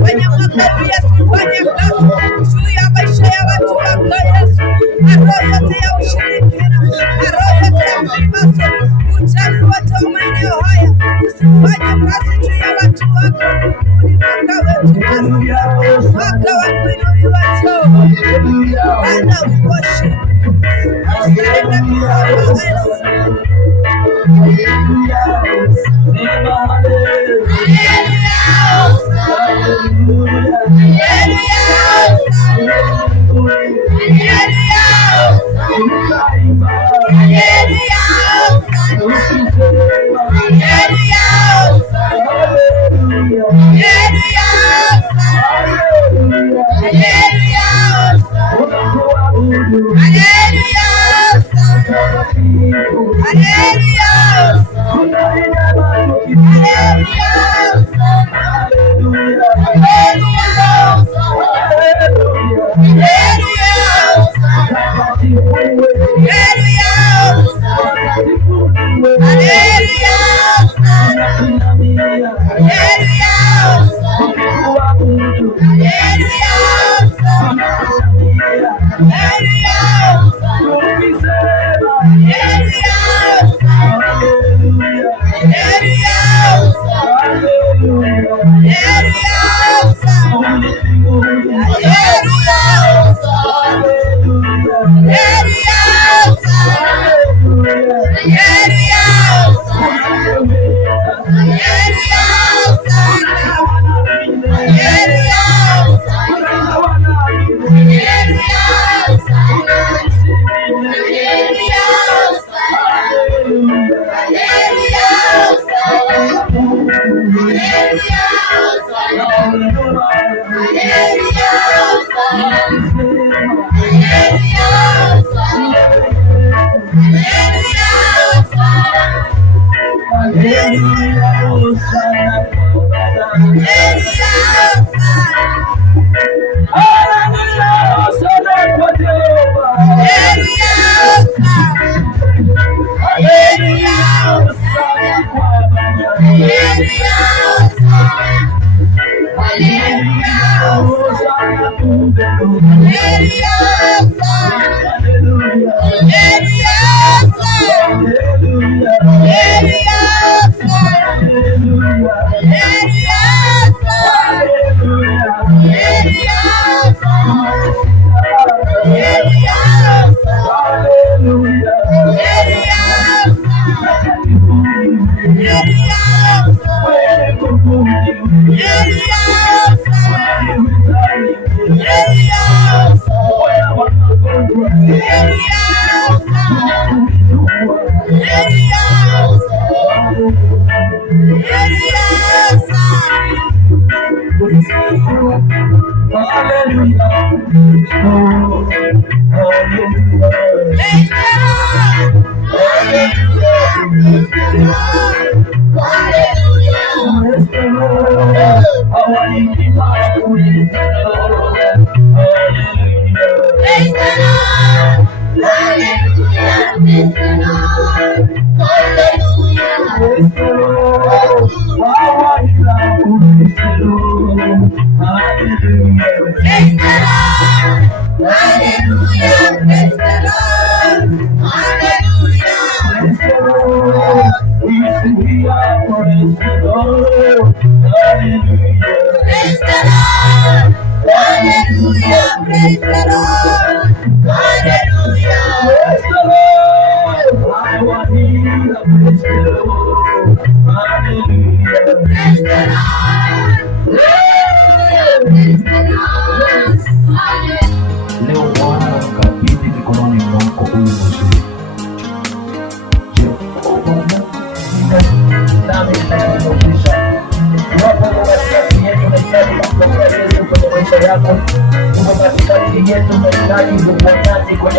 Wenye mwaka Yesu fanya kazi juu ya maisha ya watu wako Yesu. Roho yote ya ushirikina, roho yote ya kuimaso, uchawi wote wa maeneo haya usifanye kazi juu ya watu wako. Ni mwaka wetu Yesu, mwaka wa kuinuliwa Jehova. Father, we worship you. Surrender before us.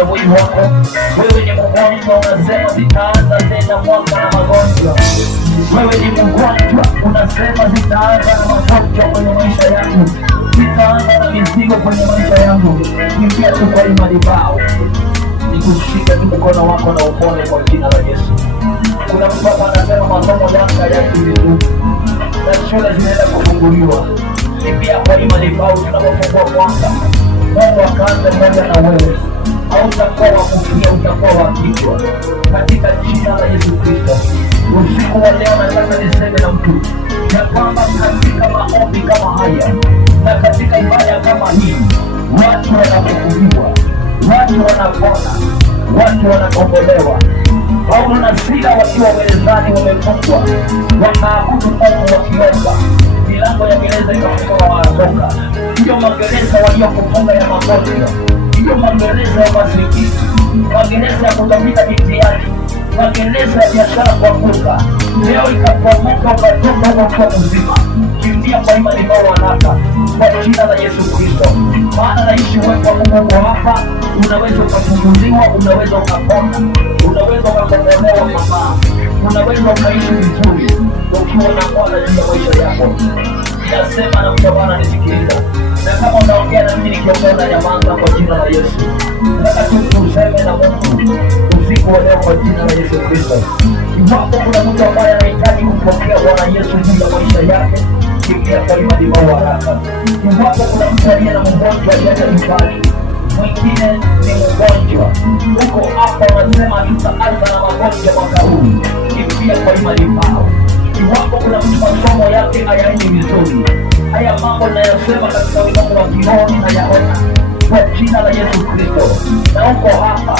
Wewe ni mgonjwa, unasema zitaanza tena mwaka na magonjwa. Wewe ni mgonjwa, unasema zitaanza na magonjwa kwenye maisha yangu, zitaanza na mizigo kwenye maisha yangu. Ingia tu kwa imani bao, nikushika tu mkono wako na upone kwa jina la Yesu. Kuna mtu hapa anasema masomo yake hayaendi vizuri na shule zinaenda kufunguliwa. Kimbia kwa imani pao tunapofungua mwaka. Mungu akaanza pamoja na wewe. Hautakuwa wa kufikia, utakuwa wa kichwa katika jina la Yesu Kristo. Usiku wa leo nataka niseme na mtu ya kwamba katika maombi kama haya na katika ibada kama hii, watu wanafunguliwa, watu wanapona, watu wanakombolewa. Paulo na Sila wakiwa gerezani wamefungwa, wakaabudu Mungu wakiomba, milango ya gereza ikafunguka, wakatoka. Ndiyo magereza waliokufunga ya magonjwa, ndiyo magereza ya masikini, magereza ya kutapita mitihani, magereza ya biashara kuanguka, leo ikapomoka, ukatoka huko kwa mzima. Kimbia kwa imani kwa haraka kwa jina la Yesu Kristo, maana naishi uwepo wa Mungu hapa. Unaweza ukafunguliwa, unaweza ukapona, unaweza ukakombolewa mama, unaweza ukaishi vizuri ukiwa na Bwana juu ya maisha yako. Nasema na mtu Bwana nisikiliza, na kama unaongea na mimi nikiongea na nyamaza kwa jina la Yesu. Nataka tu tuseme na Mungu usiku wa leo kwa jina la Yesu Kristo. Iwapo kuna mtu ambaye anahitaji kumpokea Bwana Yesu juu ya maisha yake, kimbia kwa imani kwa haraka. Iwapo kuna mtu aliye na mgonjwa aliacha nyumbani, mwingine ni mgonjwa huko hapa, wanasema tutaanza na magonjwa mwaka huu, kimbia kwa imani pao. Iwapo kuna mtu masomo yake hayaendi vizuri, haya mambo nayosema katika ulimwengu wa kiroho ninayaona kwa jina la Yesu Kristo. Na uko hapa,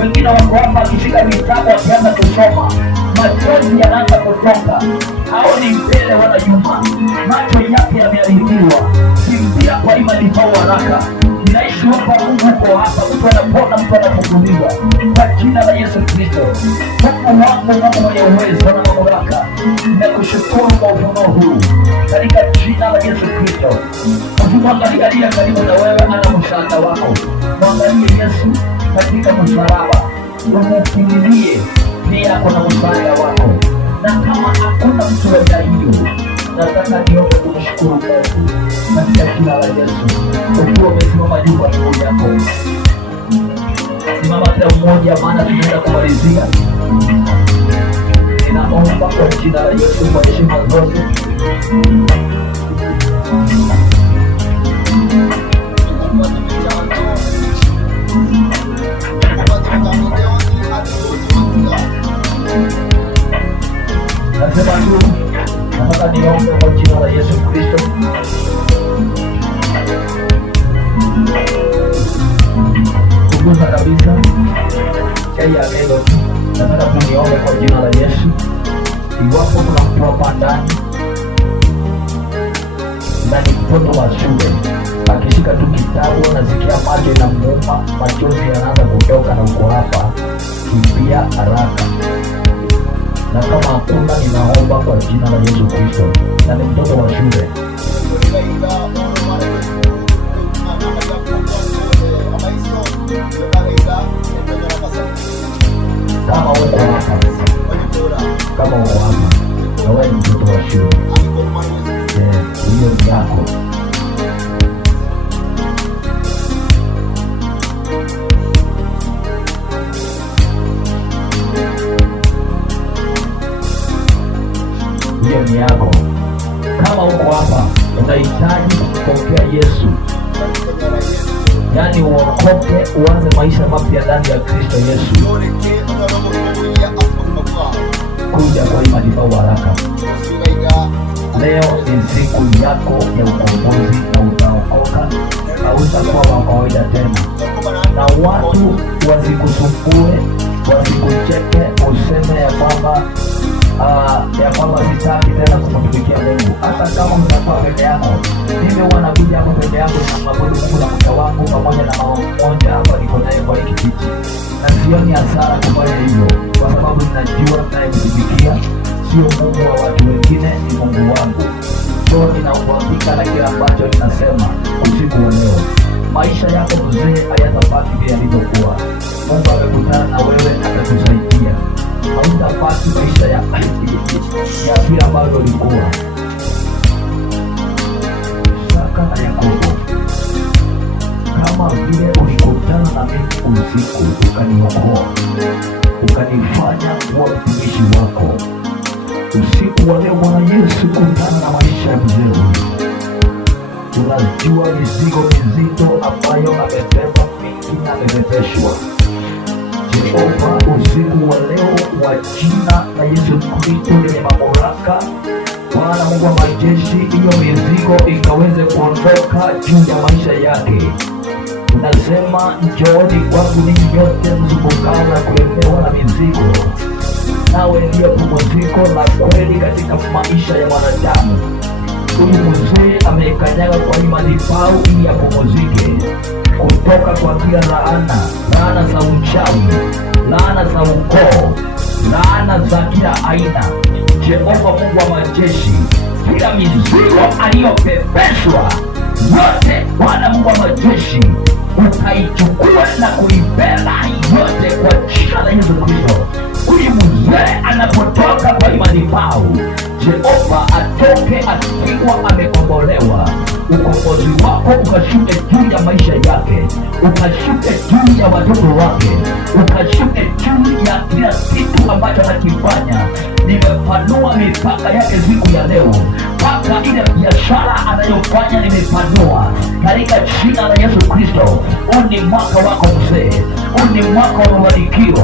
wengine wako hapa akishika vitabu akianza kusoma, machozi yanaanza kutoka, haoni mbele wala nyuma, macho yake yameharibiwa. Kimbia kwa imani kwa haraka. Ninaishi hapa, Mungu uko hapa, mtu anapona, mtu anafunguliwa kwa jina la Yesu Kristo. Mungu wangu, Mungu mwenye uwezo na mamlaka, ninakushukuru kwa ufunuo huu katika jina la Yesu Kristo. Usimwangalie aliye karibu na wewe, ana msaada wako. Mwangalie Yesu katika msalaba, umkimbilie, pia kuna msaada wako. Na kama hakuna mtu wa hiyo, nataka niombe kumshukuru Mungu katika jina la Yesu. Ukiwa umesimama juu kwa miguu yako, simama kila mmoja, maana tunaenda kumalizia. Ninaomba kwa jina la Yesu kwa heshima zote, nasema tu, nataka niombe kwa jina la Yesu Kristo. Punguza kabisa chai ya melo. Nataka tu niombe kwa jina la Yesu. Iwapo kuna mtu hapa ndani na ni mtoto wa shule, akishika tu kitabu anasikia macho inamuuma, machozi yanaanza kutoka, na uko hapa, kimbia haraka. Na kama hakuna, ninaomba kwa jina la Yesu Kristo, na ni mtoto wa shule, kama uko hapa, kama uko hapa na wewe ni mtoto wa shule, hiyo ni yako. Hiyo ni yako. Kama uko hapa unahitaji kupokea Yesu, yaani uokoke, uanze maisha mapya ndani ya Kristo Yesu, kuja kwa imani kwa haraka. Leo ni siku yako ya ukombozi na utaokoka, hautakuwa wa kawaida tena. Na watu wasikusumbue, wasikucheke, useme ya kwamba sitaki tena kumtumikia Mungu. Hata kama mtakuwa peke yako, mimi huwa nakuja hapo peke yangu na mabudu Mungu na mke wangu pamoja na mama mmoja hapa niko naye kwa hiki kiti, na sioni hasara kufanya hivyo, kwa sababu ninajua ninayemtumikia sio Mungu wa watu wengine, ni Mungu wangu. So ninauhakika na kila ambacho ninasema usiku wa leo. Maisha yako mzee hayatabaki vile yalivyokuwa. Mungu amekutana na wewe, atakusaidia. Hautapati maisha ya vile ambavyo ulikuwa. Isaka na Yakobo, kama vile ulikutana na mimi usiku ukaniokoa, ukanifanya kuwa mtumishi wako. Usiku wa leo Bwana Yesu, kutana na maisha ya mzee huyu. Unajua mizigo mizito ambayo amebeba mingi na amebebeshwa. Jehova, usiku wa leo kwa jina la Yesu Kristo lenye mamlaka, Bwana Mungu wa majeshi, hiyo mizigo ikaweze kuondoka juu ya maisha yake. Unasema, njooni kwangu ninyi nyote msumbukao na kulemewa na mizigo, nawe ndiyo pumziko la kweli katika maisha ya mwanadamu. Huyu mzee amekanyaga kwa hii madhabahu ili apumzike kutoka kwa kila laana za uchawi, laana za ukoo, laana za kila aina. Jehova Mungu wa majeshi, kila mizigo aliyopepeshwa yote, Bwana Mungu wa majeshi, ukaichukua na kuibeba yote kwa jina la Yesu Kristo. Huyu mzee anapotoka kwa hii madhabahu, Jehova, atoke akiwa amekombolewa. Ukombozi wako ukashuke juu ya maisha yake, ukashuke juu ya watoto wake, ukashuke juu ya kila kitu ambacho anakifanya. Nimepanua mipaka yake siku ya leo, mpaka ile biashara anayofanya nimepanua katika jina la Yesu Kristo. Huu ni mwaka wako mzee, huu ni mwaka wa mafanikio,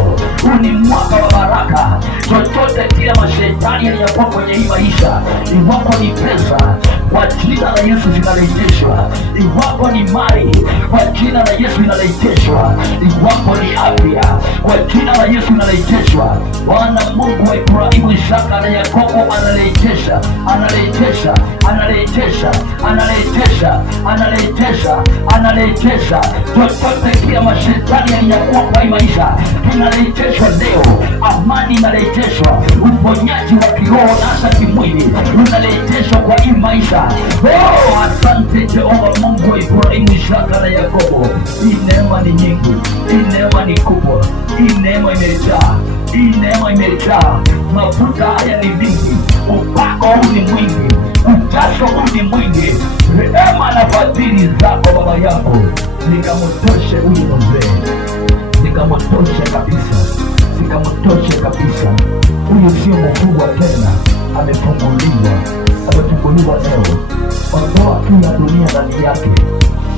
huu ni mwaka wa baraka. Chochote kila mashetani yaliyokuwa kwenye hii maisha, iwapo ni pesa, kwa jina la Yesu zinarejeshwa. Iwapo ni mali, kwa jina la Yesu inarejeshwa. Iwapo ni afya, kwa jina la Yesu inarejeshwa. Bwana Mungu wa Ibrahimu, Isaka na Yakobo anarejesha, anarejesha, anarejesha, anarejesha, anarejesha, anarejesha. Chochote kila mashetani yaliyokuwa kwa hii maisha kinarejeshwa leo. Amani inarejeshwa, uponyaji wa kiroho na hata kimwili unarejeshwa kwa hii maisha. Oh, asante Jehova Mungu wa Ibrahimu, Isaka na Yakobo. Hii neema ni nyingi, hii neema ni kubwa, hii neema imejaa, hii neema imejaa. Mafuta haya ni mingi, upako huu ni mwingi, ujasho huu ni mwingi. Rehema na fadhili zako Baba yako zikamtoshe huyu mzee, zikamtoshe kabisa, zikamtoshe kabisa. Huyu sio mfungwa tena, amefunguliwa, amefunguliwa leo. Ondoa kila dunia ndani yake,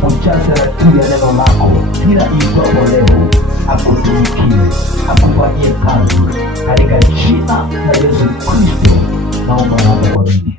ujaze tu ya neno lako kila iitwapo leo, akutumikie, akufanyie kazi katika jina la Yesu Kristo. Naomba na kuamini.